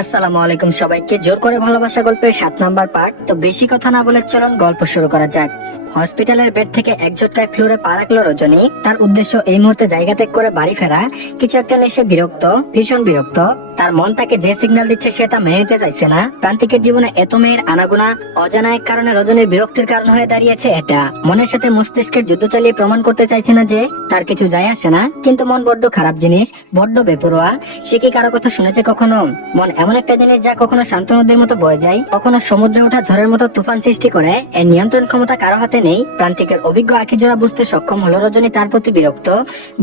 আসসালামু আলাইকুম সবাইকে। জোর করে ভালোবাসা গল্পের 7 নাম্বার পার্ট। তো বেশি কথা না বলে চলুন গল্প শুরু করা যাক। হসপিটালের বেড থেকে এক ঝটকায় ফ্লোরে পা রাখলো রজনী। তার উদ্দেশ্য এই মুহূর্তে জায়গা ত্যাগ করে বাড়ি ফেরা। কিছু একটা নেশে বিরক্ত, ভীষণ বিরক্ত। তার মন তাকে যে সিগন্যাল দিচ্ছে সে তা মেনে নিতে চাইছে না। প্রান্তিকের জীবনে এত মেয়ের আনাগোনা, অজানা এক কারণে রজনীর বিরক্তির কারণ হয়ে দাঁড়িয়েছে এটা। মনের সাথে মস্তিষ্কের যুদ্ধ চালিয়ে প্রমাণ করতে চাইছে না যে তার কিছু যায় আসে না, কিন্তু মন বড্ড খারাপ জিনিস, বড্ড বেপরোয়া। সে কি কারো কথা শুনেছে কখনো? মন এমন একটা জিনিস যা কখনো শান্ত নদীর মতো বয়ে যায়, কখনো সমুদ্রে ওঠা ঝড়ের মতো তুফান সৃষ্টি করে। এর নিয়ন্ত্রণ ক্ষমতা কারো হাতে নেই। প্রান্তিকের অভিজ্ঞ আখি জোড়া বুঝতে সক্ষম হলো রজনী তার প্রতি বিরক্ত।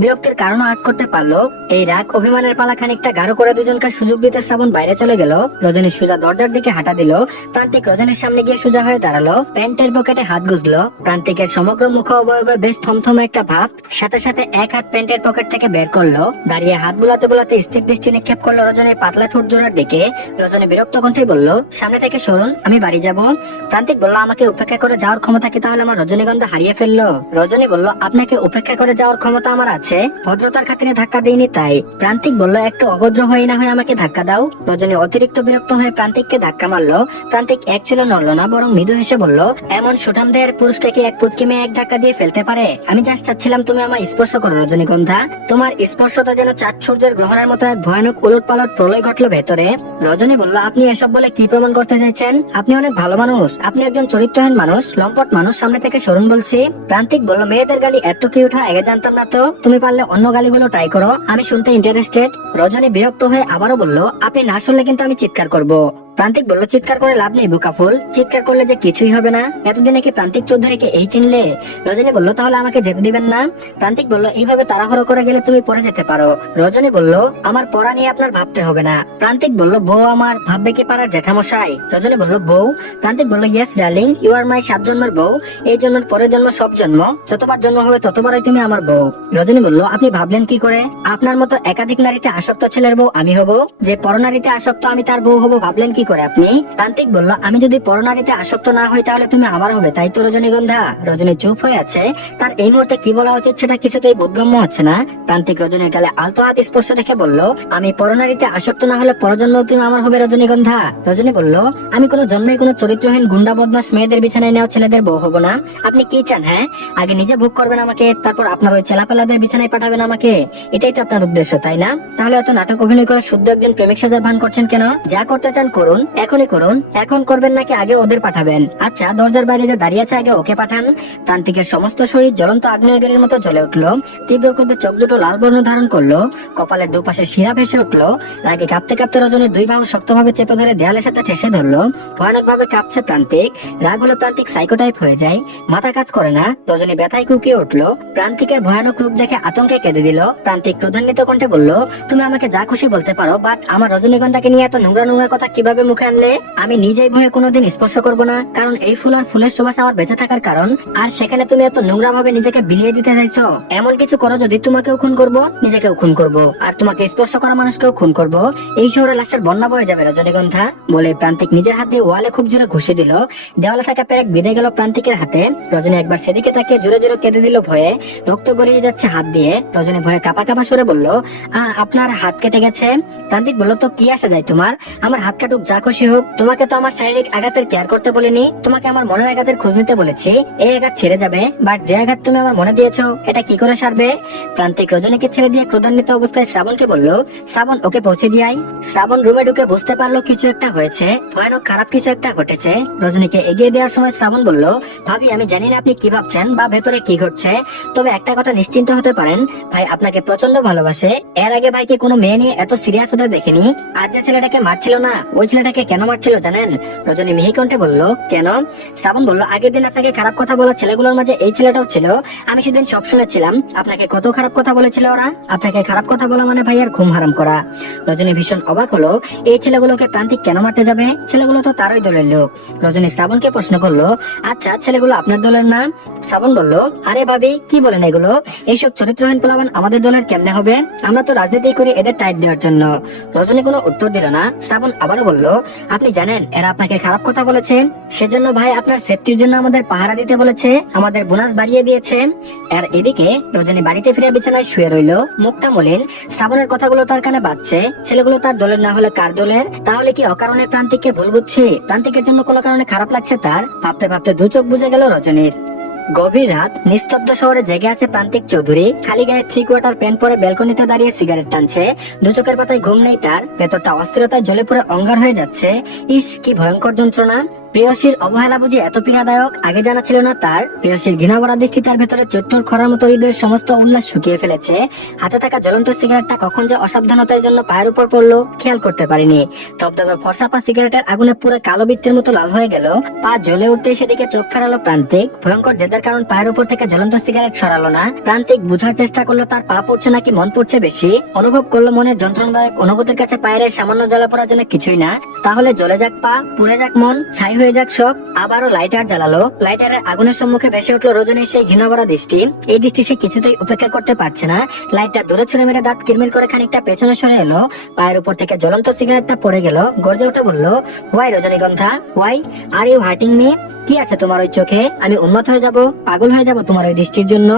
বিরক্তির কারণও আজ করতে পারলো। এই রাগ অভিমানের পালা খানিকটা গাঢ় করে দুজনকে সুযোগ দিতে শ্রাবণ বাইরে চলে গেল। রজনী সোজা দরজার দিকে হাঁটা দিল। প্রান্তিক রজনীর সামনে গিয়ে সোজা হয়ে দাঁড়ালো, প্যান্টের পকেটে হাত গুজলো। প্রান্তিকের সমগ্র মুখ অবয়বে বেশ থমথমে একটা ভাব। সাথে সাথে এক হাত প্যান্টের পকেট থেকে বের করলো। দাঁড়িয়ে হাত বুলাতে বুলাতে স্থির দৃষ্টি নিক্ষেপ করলো রজনীর পাতলা ঠোঁট জোড়ার দিকে। রজনী বিরক্ত কণ্ঠে বলল, সামনে থেকে সরুন, আমি বাড়ি যাব। প্রান্তিক বলল, আমাকে উপেক্ষা করে যাওয়ার ক্ষমতা কি তাহলে আমার রজনীগন্ধা হারিয়ে ফেললো? রজনী বলল, আপনাকে উপেক্ষা করে যাওয়ার ক্ষমতা আমার আছে, ভদ্রতার খাতিরে ধাক্কা দিইনি তাই। প্রান্তিক বলল, একটু অভদ্র হয়ে না হয় আমাকে ধাক্কা দাও। রজনী অতিরিক্ত বিরক্ত হয়ে প্রান্তিককে ধাক্কা মারলো। প্রান্তিক এক ছিল নড়লো না, বরং মৃদু হেসে বলল, এমন সুঠাম দেহের পুরুষকে কি এক পুচকি মেয়ে এক ধাক্কা দিয়ে ফেলতে পারে? আমি জাস্ট চাচ্ছিলাম তুমি আমায় স্পর্শ করো রজনীগন্ধা। তোমার স্পর্শতা যেন চাঁদ সূর্যের গ্রহণের মতো এক ভয়ানক উলট পালট প্রলয় ঘটলো ভেতরে। রজনী বলল, আপনি এসব বলে কি প্রমাণ করতে চাইছেন? আপনি অনেক ভালো মানুষ, আপনি একজন চরিত্রহীন মানুষ, লম্পট মানুষ, সামনে থেকে সরুন বলছি। প্রান্তিক বলল, মেয়েদের গালি এত কি উঠা আগে জানতাম না তো। তুমি পারলে অন্য গালিগুলো ট্রাই করো, আমি শুনতে ইন্টারেস্টেড। রজনী বিরক্ত হয়ে আবারও বলল, আপনি না শুনলে কিন্তু আমি চিৎকার করব। প্রান্তিক বলল, চিৎকার করে লাভ নেই বুকাফুল, চিৎকার করলে যে কিছুই হবে না। এতদিনে কি প্রান্তিক চৌধুরীকে এই চিনলে? রজনী বলল, তাহলে আমাকে যেতে দিবেন না? প্রান্তিক বলল, এইভাবে তাড়াহুড়ো করে গেলে তুমি পড়ে যেতে পারো। রজনী বলল, আমার পড়া নিয়ে আপনার ভাবতে হবে না। প্রান্তিক বলল, বউ আমার ভাববে কি পাড়ার জ্যাঠামশাই? রজনী বলল, বউ? প্রান্তিক বলল, ইয়েস ডার্লিং, ইউ আর মাই 7 জন্মের বউ। এই জন্মের পরের জন্ম, সব জন্ম, যতবার জন্ম হবে ততবারই তুমি আমার বউ। রজনী বলল, আপনি ভাবলেন কি করে? আপনার মতো একাধিক নারীতে আসক্ত ছেলের বউ আমি হব? যে পরনারীতে আসক্ত আমি তার বউ হব, ভাবলেন কি করে আপনি? প্রান্তিক বলল, আমি যদি পরনারীতে আসক্ত না হই তাহলে তুমি আমার হবে, তাই তো রজনীগন্ধা? রজনী চুপ হয়ে আছে। তার এই মুহূর্তে কি বলা উচিত সেটা কিছুতেই বোধগম্য হচ্ছে না। প্রান্তিক রজনীর গালে আলতো হাত স্পর্শ রেখে বলল, আমি পরনারীতে আসক্ত না হলে পরজন্ম তুমি আমার হবে রজনীগন্ধা। রজনী বলল, আমি কোনো জন্মে কোনো চরিত্রহীন গুন্ডা বদমাস মেয়েদের বিছানায় নেওয়া ছেলেদের বউ হব না। আপনি কি চান? হ্যাঁ, আগে নিজে ভোগ করবেন আমাকে, তারপর আপনার ওই ছেলাপেলাদের বিছানায় পাঠাবেন আমাকে? এটাই তো আপনার উদ্দেশ্য, তাই না? তাহলে এত নাটক অভিনয় করে শুদ্ধ একজন প্রেমিক সাজার ভান করছেন কেন? যা করতে চান করুন, এখনই করুন। এখন করবেন নাকি আগে ওদের পাঠাবেন? আচ্ছা, দরজার বাইরে যে দাঁড়িয়ে আছে আগে ওকে পাঠান। প্রান্তিকের সমস্ত শরীর জ্বলন্ত আগ্নেয়গিরির মতো জ্বলে উঠলো। তীব্র ক্রোধে চোখ দুটো লাল বর্ণ ধারণ করলো। কপালের দুপাশে শিরা ভেসে উঠলো। রাগে কাঁপতে কাঁপতে রজনীর দুই বাহু শক্তভাবে চেপে ধরে দেয়ালের সাথে ঠেসে ধরলো। ভয়ানক ভাবে কাঁপছে প্রান্তিক। রাগ হলে প্রান্তিক সাইকোটাইপ হয়ে যায়, মাথা কাজ করে না। রজনী ব্যথায় কুকিয়ে উঠলো। প্রান্তিকের ভয়ানক রূপ দেখে আতঙ্কে কেঁদে দিল। প্রান্তিক ক্রোধান্বিত কণ্ঠে বলল, তুমি আমাকে যা খুশি বলতে পারো, বাট আমার রজনীগন্ধাকে নিয়ে এত নোংরা নোংরা কথা কিভাবে মুখে আনলে? আমি নিজেই ভয়ে কোনোদিন স্পর্শ করবো না, কারণ এই ফুল আর ফুলের সুবাস আমার বেঁচে থাকার কারণ। আর সেখানে তুমি এত নোংরা ভাবে নিজেকে বিলিয়ে দিতে চাইছো। এমন কিছু করো যদি তোমাকেও খুন করবো, নিজেকেও খুন করবো, আর তোমাকে স্পর্শ করা মানুষকেও খুন করবো। এই শহরে লাশের বন্যা বয়ে যাবে রজনীগন্ধা। বলে প্রান্তিক নিজের হাত দিয়ে ওয়ালে খুব জোরে ঘুষে দিল। দেওয়ালে থাকা পেরেক বিঁধে গেল প্রান্তিকের হাতে। রজনী একবার সেদিকে তাকিয়ে জোরে জোরে কেঁদে দিল ভয়ে। রক্ত গড়িয়ে যাচ্ছে হাত দিয়ে। রজনী ভয়ে কাঁপা কাঁপা সরে বলল, আপনার হাত কেটে গেছে? প্রান্তিক বলল, তো কি আসে যায় তোমার? আমার হাত কাটুক, যা খুশি হোক। তোমাকে তো আমার শারীরিক আঘাতের কেয়ার করতে বলিনি, তোমাকে আমার মনের আঘাতের খোঁজ নিতে বলেছি। এই আঘাত ছেড়ে যাবে, বাট যে আঘাত তুমি আমার মনে দিয়েছো এটা কি করে সারবে? প্রান্তিক রজনীকে ছেড়ে দিয়ে ক্রোধান্বিত অবস্থায় শ্রাবণকে বলল, শ্রাবণ ওকে পৌঁছে দিয়াই। শ্রাবণ রুমে ঢুকে বুঝতে পারলো কিছু একটা হয়েছে, ভয়ানক খারাপ কিছু একটা ঘটেছে। রজনীকে এগিয়ে দেওয়ার সময় শ্রাবণ বলল, ভাবি আমি জানি না আপনি কি ভাবছেন বা ভেতরে কি ঘটছে, তবে একটা কথা নিশ্চিন্ত হতে পারেন, ভাই আপনাকে প্রচন্ড ভালোবাসে। এর আগে ভাইকে কোনো মেয়ে নিয়ে এত সিরিয়াস হতে দেখিনি। আর যে ছেলেটাকে মারছিল না, ওই ছেলেটাকে কেন মারছিল জানেন? রজনী মিহি কণ্ঠে বলল, কেন? শ্রাবণ বলল, আগের দিন আপনাকে খারাপ কথা বলা ছেলেগুলোর মাঝে এই ছেলেটাও ছিল। আমি সেদিন সব শুনেছিলাম। আপনাকে কত খারাপ কথা বলেছিল ওরা। আপনাকে খারাপ কথা বলা মানে ভাইয়ার ঘুম হারাম করা। রজনী ভীষণ অবাক হলো, এই ছেলেগুলোকে প্রান্তিক কেন মারতে যাবে? ছেলেগুলো তো তারই দলের লোক। রজনী শ্রাবণকে প্রশ্ন করলো, আচ্ছা ছেলেগুলো আপনার দলের না? শ্রাবণ বলল, আরে ভাবি কি বলেন এগুলো? এইসব চরিত্রহীন পোলাপান আমাদের দলের কেমনে হবে? আমরা তো রাজনীতি করি এদের টাইট দেওয়ার জন্য। রজনী কোনো উত্তর দিল না। শ্রাবণ আবারও বলল, আপনি জানেন এরা আপনাকে খারাপ কথা বলেছে, সেজন্য ভাই আপনার সেফটির জন্য আমাদের পাহারা দিতে বলেছে, আমাদের বোনাস বাড়িয়ে দিয়েছে। আর এদিকে রজনী বাড়িতে ফিরে বিছানায় শুয়ে রইল, মুখটা মলিন। শ্রাবণের কথাগুলো তার কানে বাজছে। ছেলেগুলো তার দলের না হলে কার দলের? তাহলে কি অকারণে প্রান্তিককে ভুল বুঝছি? প্রান্তিকের জন্য কোনো কারণে খারাপ লাগছে তার? ভাবতে ভাবতে দু চোখ বুঝে গেল রজনীর। গভীর রাত, নিস্তব্ধ শহরে জেগে আছে প্রান্তিক চৌধুরী। খালি গায়ে 3/4 প্যান্ট পরে ব্যালকনিতে দাঁড়িয়ে সিগারেট টানছে। দু চোখের পাতায় ঘুম নেই তার, ভেতরটা অস্থিরতায় জ্বলে পড়ে অঙ্গার হয়ে যাচ্ছে। ইস, কি ভয়ঙ্কর যন্ত্রণা! প্রেয়সীর অবহেলা বুঝি এত পীড়াদায়ক? আগে জানা ছিল না তার। প্রেয়সীর ঘৃণাভরা দৃষ্টি তার ভেতরে চৈত্রর খরার মতো হৃদয়ের সমস্ত উল্লাস শুকিয়ে ফেলেছে। হাতে থাকা জ্বলন্ত সিগারেটটা কখন যে অসাবধানতার জন্য পায়ের উপর পড়লো খেয়াল করতে পারিনি। ধবধবে ফর্সা পা সিগারেটের আগুনে পুরো কালো বৃত্তের মতো লাল হয়ে গেল। পা জ্বলে উঠতে সেদিকে চোখ ফেরালো প্রান্তিক। ভয়ঙ্কর জেদের কারণ পায়ের উপর থেকে জ্বলন্ত সিগারেট সরালো না। প্রান্তিক বুঝার চেষ্টা করলো তার পা পড়ছে নাকি মন পড়ছে বেশি। অনুভব করলো মনের যন্ত্রণাদায়ক অনুভূতির কাছে পায়ের সামান্য জ্বালা পড়া যেন কিছুই না। তাহলে জ্বলে যাক পা, পুড়ে যাক মন, ছাই হয়ে যাক সব। আবারও লাইটার জ্বালালো। লাইটারের আগুনের সম্মুখে ভেসে উঠলো রজনীর সেই ঘৃণাভরা দৃষ্টি। এই দৃষ্টি সে কিছুতেই উপেক্ষা করতে পারছে না। লাইটার দূরে ছুঁড়ে মেরে দাঁত কিরমির করে খানিকটা পেছনে সরে এলো। পায়ের উপর থেকে জ্বলন্ত সিগারেটটা পড়ে গেল। গর্জে উঠে বলল, why Rajnigandha, why are you hurting me? কি আছে তোমার ওই চোখে? আমি উন্মাদ হয়ে যাব, পাগল হয়ে যাব তোমার ওই দৃষ্টির জন্য।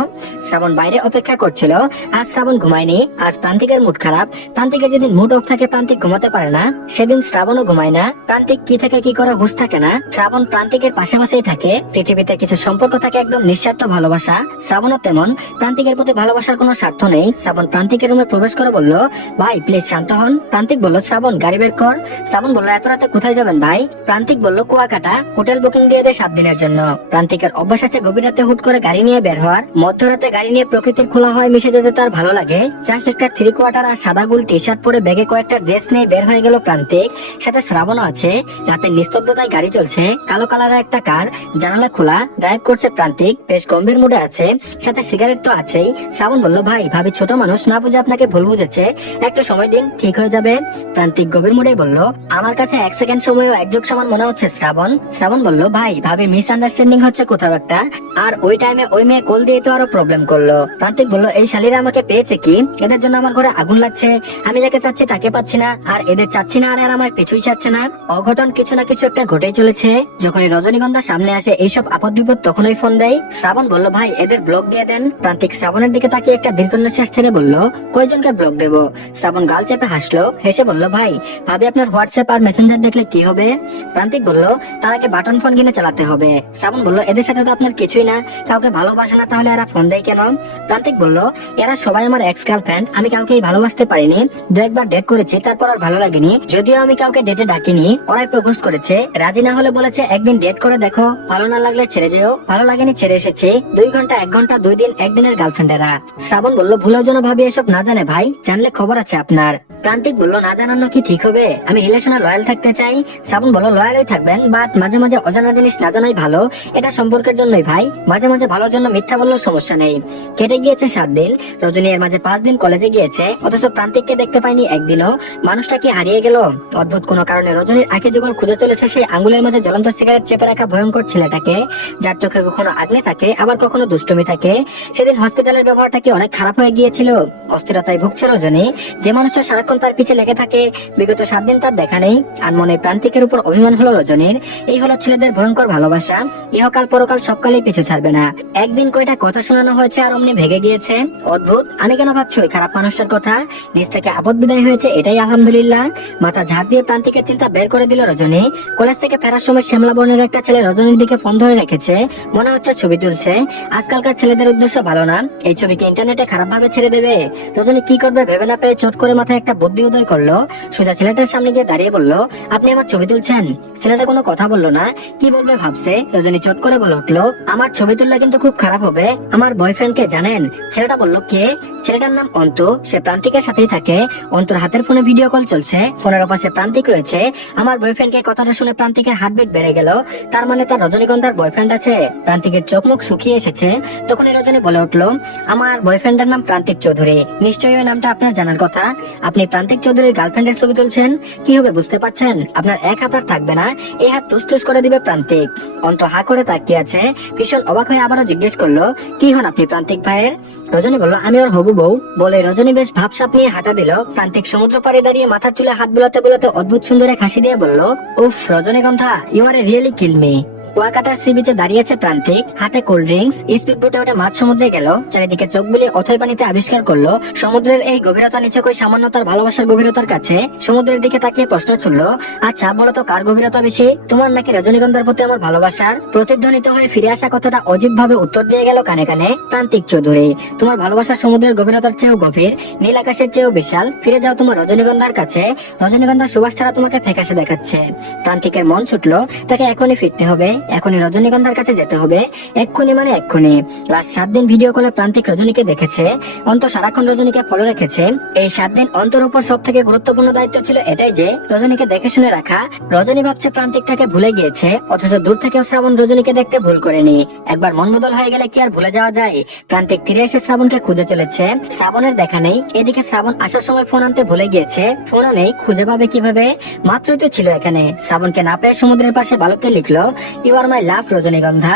শ্রাবণ বাইরে অপেক্ষা করছিল। আজ শ্রাবণ ঘুমায়নি। আজ প্রান্তিকের মুড খারাপ। প্রান্তিকের যেদিন মুড অফ থাকে প্রান্তিক ঘুমাতে পারে না, সেদিন শ্রাবণও ঘুমায় না। প্রান্তিক কি থেকে কি করে হুঁশ থাকে না। শ্রাবণ প্রান্তিকের পাশাপাশিই থাকে। পৃথিবীতে কিছু সম্পর্ক থাকে একদম নিঃস্বার্থ ভালোবাসা। শ্রাবণও তেমন। প্রান্তিকের প্রতি ভালোবাসার কোনো স্বার্থ নেই। শ্রাবণ প্রান্তিকের রুমে প্রবেশ করে বলল, ভাই প্লিজ শান্ত হন। প্রান্তিক বলল, শ্রাবণ গাড়ি বের কর। শ্রাবণ বলল, এত রাতে কোথায় যাবেন ভাই? প্রান্তিক বলল, কুয়াকাটা, হোটেল বুকিং দিয়ে দে 7 দিনের জন্য। প্রান্তিকের অভ্যাস আছে গভীর রাতে হুট করে গাড়ি নিয়ে বের হওয়ার। মধ্যরাতে গাড়ি নিয়ে প্রকৃতির খোলা হয় মিশে যেতে তার ভালো লাগে। জাস্ট একটা 3/4 আর সাদা গোল টি শার্ট পরে ব্যাগে কয়েকটা ড্রেস নিয়ে বের হয়ে গেল প্রান্তিক। সাথে শ্রাবণও আছে। রাতে নিস্তব্ধতায় গাড়ি চলছে। কালো কালারের একটা কার, জানালা খোলা, ড্রাইভ করছে প্রান্তিক। বেশ গম্ভীর মুডে আছে। সাথে সিগারেট তো আছেই। শ্রাবণ বলল, ভাই ভাবি ছোট মানুষ, না বুঝে আপনাকে ভুল বুঝেছে, একটু সময় দিন, ঠিক হয়ে যাবে। প্রান্তিক গভীর মুডে বলল, আমার কাছে 1 সেকেন্ড সময়ও 1 যুগ সমান মনে হচ্ছে শ্রাবণ। শ্রাবণ বলল, ভাই ভাবি মিসআন্ডারস্ট্যান্ডিং হচ্ছে কোথাও একটা। আর ওই টাইমে ওই মেয়ে কল দিয়ে তো আরো প্রবলেম করলো। প্রান্তিক বলল, এই শালীরা আমাকে পেয়েছে কি? এদের জন্য আমার ঘরে আগুন লাগছে। আমি যাকে চাচ্ছি তাকে পাচ্ছি না, আর এদের চাচ্ছি না, আর আমার পিছুই ছাড়ছে না। অঘটন কিছু না কিছু একটা ঘটেই চলেছে। যখনই রজনীগন্ধা সামনে আসে এইসব আপদ বিপদ তখনই ফোন দেয়। শ্রাবণ বলল, ভাই এদের ব্লক দিয়ে দেন। প্রান্তিক শ্রাবণের দিকে তাকিয়ে একটা দীর্ঘ নিঃশ্বাস ছেড়ে বলল, কয়জনকে ব্লক দেবো? শ্রাবণ গাল চেপে হাসলো। হেসে বলল, ভাই ভাবি আপনার হোয়াটসঅ্যাপ আর মেসেঞ্জার দেখলে কি হবে? প্রান্তিক বলল, তার আগে বাটন ফোন কিনে চালাতে হবে। শ্রাবণ বলল, এদের সাথে তো আপনার কিছুই না, কাউকে ভালোবাসে না, তাহলে এরা ফোন দেয় কেন? প্রান্তিক বলল, এরা সবাই আমার এক্স গার্লফ্রেন্ড। আমি কাউকেই ভালোবাসতে পারিনি। 2-1 বার ডেট করেছি, তারপর আর ভালো লাগেনি। যদিও আমি কাউকে ডেটে ডাকিনি, ওরাই প্রপোজ করেছে। রাজি না হলে বলেছে একদিন ডেট করে দেখো, ভালো না লাগলে ছেড়ে যেও। ভালো লাগেনি, ছেড়ে এসেছি। 2 ঘন্টা 1 ঘন্টা 2 দিন 1 দিনের গার্লফ্রেন্ডেরা। শ্রাবণ বলল, ভুলেও যেন ভাবি এসব না জানে ভাই, জানলে খবর আছে আপনার। প্রান্তিক বলল, না জানানো কি ঠিক হবে? আমি রিলেশনে লয়াল থাকতে চাই। শ্রাবণ বলল, লয়ালই থাকবেন, বাট মাঝে মাঝে অজানা জিনিস না জানাই ভালো। এটা সম্পর্কের জন্যই ভাই, মাঝে মাঝে ভালোর জন্য মিথ্যা বললেও সমস্যা নেই। কেটে গিয়েছে 7 দিন। রজনী এর মাঝে 5 দিন কলেজে গিয়েছে, অথচ প্রান্তিককে দেখতে পাইনি একদিনও। মানুষটা কি হারিয়ে গেল? অদ্ভুত কোনো কারণে রজনীর আঁখি যুগল খুঁজে চলেছে সেই আঙ্গুলের মাঝে জ্বলন্ত সিগারেট চেপে রাখা ভয়ঙ্কর ছেলেটাকে, যার চোখে কখনো আগ্নে থাকে, আবার কখনো দুষ্টুমি থাকে। সেদিন হসপিটালের ব্যবহারটা কি অনেক খারাপ হয়ে গিয়েছিল? অস্থিরতায় ভুগছে রজনী। যে মানুষটা সারাক্ষণ তার পিছে লেগে থাকে, বিগত 7 দিন তার দেখা নেই। আর মনে প্রান্তিকের উপর অভিমান হলো রজনীর। এই হলো ছেলেদের ভয়ঙ্কর ভালোবাসা। ইহকাল পরকাল সবকালেই পিছু ছাড়বে না। একদিন কয়টা কথা শোনানো হয়েছে আর অমনি ভেগে গিয়েছে। অদ্ভুত। আমি কেন ভাবছি ওই খারাপ মানুষটার কথা? নিজ থেকে আপদ বিদায় হয়েছে, এটাই আলহামদুলিল্লাহ। মাথা ঝাড় দিয়ে প্রান্তিকের চিন্তা বের করে দিল রজনী। কলেজ থেকে ফেরার সময় শ্যামলা বর্ণের একটা ছেলে রজনীর দিকে ফোন ধরে রেখেছে। মনে হচ্ছে ছবি তুলছে। আজকালকার ছেলেদের উদ্দেশ্য ভালো না। এই ছবিকে ইন্টারনেটে খারাপ ভাবে ছেড়ে দেবে। রজনী কি করবে ভেবে না পেয়ে চট করে মাথায় একটা বুদ্ধি উদয় করলো। সোজা ছেলেটার সামনে গিয়ে দাঁড়িয়ে বলল, আপনি আমার ছবি তুলছেন? ছেলেটা কোনো কথা বললো না। কি বলবে ভাবছে। রজনী চট করে বলে উঠলো, আমার ছবি তুললে কিন্তু খুব খারাপ হবে। আমার বয়ফ্রেন্ডকে জানেন? ছেলেটা বলল, কে? ছেলেটার নাম অন্তু। সে প্রান্তিকের সাথেই থাকে। অন্তুর হাতের ফোনে ভিডিও কল চলছে। ফোনের ওপাশে প্রান্তিক রয়েছে। আমার বয়ফ্রেন্ডকে কথাটা শুনে প্রান্তিকের হার্টবিট বেড়ে গেল। তার মানে তার রজনীগন্ধার বয়ফ্রেন্ড আছে। প্রান্তিকের চোখ মুখ শুকিয়ে এসেছে। তখনই রজনী বলে উঠলো, আমার বয়ফ্রেন্ডের নাম প্রান্তিক চৌধুরী, নিশ্চয়ই ওই নামটা আপনার জানার কথা। আপনি প্রান্তিক চৌধুরীর গার্লফ্রেন্ডের ছবি তুলছেন, কি হবে বুঝতে পারছেন? আপনার এক হাত আর থাকবে না, এই হাত তুস তুস করে দিবে প্রান্তিক। অন্ত হা করে তাকিয়ে আছে, ভীষণ অবাক হয়ে আবারও জিজ্ঞেস করলো, কি হন আপনি প্রান্তিক ভাইয়ের? রজনী বলল, আমি ওর হবু বউ। বলে রজনী বেশ ভাবসাপ নিয়ে হাঁটা দিল। প্রান্তিক সমুদ্র পাড়ে দাঁড়িয়ে মাথার চুলে হাত বোলাতে বোলাতে অদ্ভুত সুন্দর এক হাসি দিয়ে বলল, উফ Rajanigandha, you are really kill me. কুয়াকাটার সি বিচে দাঁড়িয়েছে প্রান্তিক, হাতে কোল্ড ড্রিঙ্কস, স্পিড বোটে ওঠে মাঝ সমুদ্রে গেল, চারিদিকে চোখ বুলিয়ে অথই পানিতে আবিষ্কার করলো সমুদ্রের এই গভীরতা নিচে কই সামান্য তার ভালোবাসার গভীরতার কাছে। সমুদ্রের দিকে তাকিয়ে প্রশ্ন ছুড়লো, আচ্ছা বলো তো কার গভীরতা বেশি, তোমার নাকি রজনীগন্ধার প্রতি আমার ভালোবাসার? প্রতিধ্বনিত হয়ে ফিরে আসা কথাটা অজীব ভাবে উত্তর দিয়ে গেল কানে কানে প্রান্তিক চৌধুরী, তোমার ভালোবাসার সমুদ্রের গভীরতার চেয়েও গভীর, নীল আকাশের চেয়েও বিশাল। ফিরে যাও তোমার রজনীগন্ধার কাছে, রজনীগন্ধার সুবাস ছাড়া তোমাকে ফ্যাকাশে দেখাচ্ছে। প্রান্তিকের মন ছুটলো, তাকে এখনই ফিরতে হবে, এখনই রজনীগন্ধার কাছে যেতে হবে, এক্ষুনি মানে এক্ষুনি। লাস্ট 7 দিন ভিডিও কলে প্রান্তিক রজনীকে দেখেছে, অন্ত সারাক্ষণ রজনীকে ফলো রেখেছে। এই 7 দিন অন্তর উপর সব থেকে গুরুত্বপূর্ণ দায়িত্ব ছিল এটাই যে রজনীকে দেখে শুনে রাখা। রজনী ভাবছে প্রান্তিক তাকে ভুলে গিয়েছে, অথচ দূর থেকেও শ্রাবণ রজনীকে দেখতে ভুল করেনি। একবার মন বদল হয়ে গেলে কি আর ভুলে যাওয়া যায়? প্রান্তিক তীরে এসে শ্রাবণকে খুঁজে চলেছে, শ্রাবণের দেখা নেই। এদিকে শ্রাবণ আসার সময় ফোন আনতে ভুলে গিয়েছে, ফোনও নেই, খুঁজে পাবে কিভাবে? মাত্রই তো ছিল এখানে। শ্রাবণকে না পেয়ে সমুদ্রের পাশে বালককে লিখলো, ইউ আর মাই লাভ রজনীগন্ধা।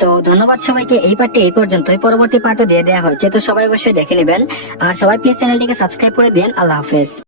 তো ধন্যবাদ সবাইকে, এই পার্টটি এই পর্যন্তই, পরবর্তী পার্টও দিয়ে দেওয়া হয়েছে, তো সবাই অবশ্যই দেখে নেবেন। আর সবাই প্লিজ চ্যানেলটিকে সাবস্ক্রাইব করে দিন। আল্লাহ হাফেজ।